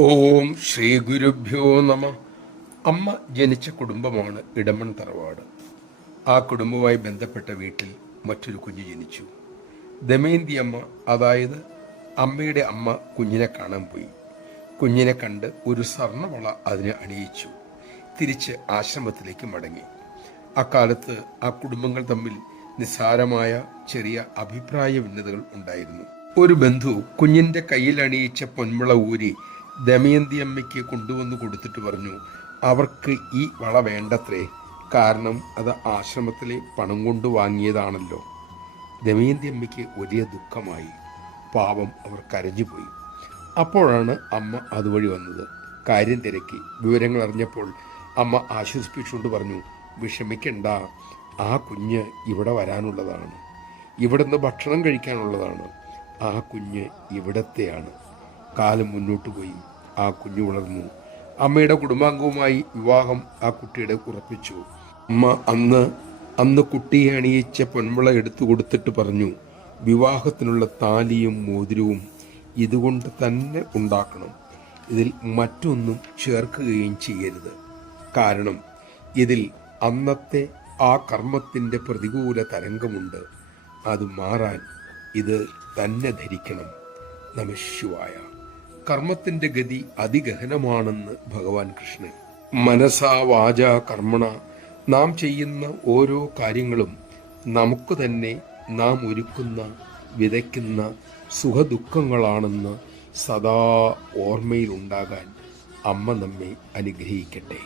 ഓം ശ്രീ ഗുരുഭ്യോ നമ. അമ്മ ജനിച്ച കുടുംബമാണ് ഇടമൺ തറവാട്. ആ കുടുംബവുമായി ബന്ധപ്പെട്ട വീട്ടിൽ മറ്റൊരു കുഞ്ഞ് ജനിച്ചു. ദമയന്തി അമ്മ, അതായത് അമ്മയുടെ അമ്മ, കുഞ്ഞിനെ കാണാൻ പോയി. കുഞ്ഞിനെ കണ്ട് ഒരു സ്വർണ്ണവള അതിനെ അണിയിച്ചു. തിരിച്ച് ആശ്രമത്തിലേക്ക് മടങ്ങി. അക്കാലത്ത് ആ കുടുംബങ്ങൾ തമ്മിൽ നിസ്സാരമായ ചെറിയ അഭിപ്രായ ഭിന്നതകൾ ഉണ്ടായിരുന്നു. ഒരു ബന്ധു കുഞ്ഞിന്റെ കയ്യിൽ അണിയിച്ച പൊന്മുള ഊരി ദമയന്തി അമ്മയ്ക്ക് കൊണ്ടുവന്ന് കൊടുത്തിട്ട് പറഞ്ഞു, അവർക്ക് ഈ വള വേണ്ടത്രേ, കാരണം അത് ആശ്രമത്തിലെ പണം കൊണ്ട് വാങ്ങിയതാണല്ലോ. ദമയന്തി അമ്മയ്ക്ക് വലിയ ദുഃഖമായി. പാവം, അവർ കരഞ്ഞുപോയി. അപ്പോഴാണ് അമ്മ അതുവഴി വന്നത്. കാര്യം തിരക്കി. വിവരങ്ങൾ അറിഞ്ഞപ്പോൾ അമ്മ ആശ്വസിപ്പിച്ചുകൊണ്ട് പറഞ്ഞു, വിഷമിക്കണ്ട, ആ കുഞ്ഞ് ഇവിടെ വരാനുള്ളതാണ്, ഇവിടുന്ന് ഭക്ഷണം കഴിക്കാനുള്ളതാണ്. ആ കുഞ്ഞ് ഇവിടത്തെയാണ്. കാലം മുന്നോട്ട് പോയി. ആ കുഞ്ഞു വളർന്നു. അമ്മയുടെ കുടുംബാംഗവുമായി വിവാഹം ആ കുട്ടിയുടെ ഉറപ്പിച്ചു. അമ്മ അന്ന് കുട്ടിയെ അണിയിച്ച പൊന്മുള എടുത്തു കൊടുത്തിട്ട് പറഞ്ഞു, വിവാഹത്തിനുള്ള താലിയും മോതിരവും ഇതുകൊണ്ട് തന്നെ ഉണ്ടാക്കണം. ഇതിൽ മറ്റൊന്നും ചേർക്കുകയും ചെയ്യരുത്. കാരണം ഇതിൽ അന്നത്തെ ആ കർമ്മത്തിൻ്റെ പ്രതികൂല തരംഗമുണ്ട്. അത് മാറാൻ ഇത് തന്നെ ധരിക്കണം. നമഃശിവായ. കർമ്മത്തിന്റെ ഗതി അതിഗഹനമാണെന്ന് ഭഗവാൻ കൃഷ്ണൻ. മനസാ വാച കർമ്മണ, നാം ചെയ്യുന്ന ഓരോ കാര്യങ്ങളും നമുക്ക് തന്നെ നാം ഒരുക്കുന്ന, വിതയ്ക്കുന്ന സുഖദുഃഖങ്ങളാണെന്ന് സദാ ഓർമ്മയിലുണ്ടാകാൻ അമ്മ നമ്മെ അനുഗ്രഹിക്കട്ടെ.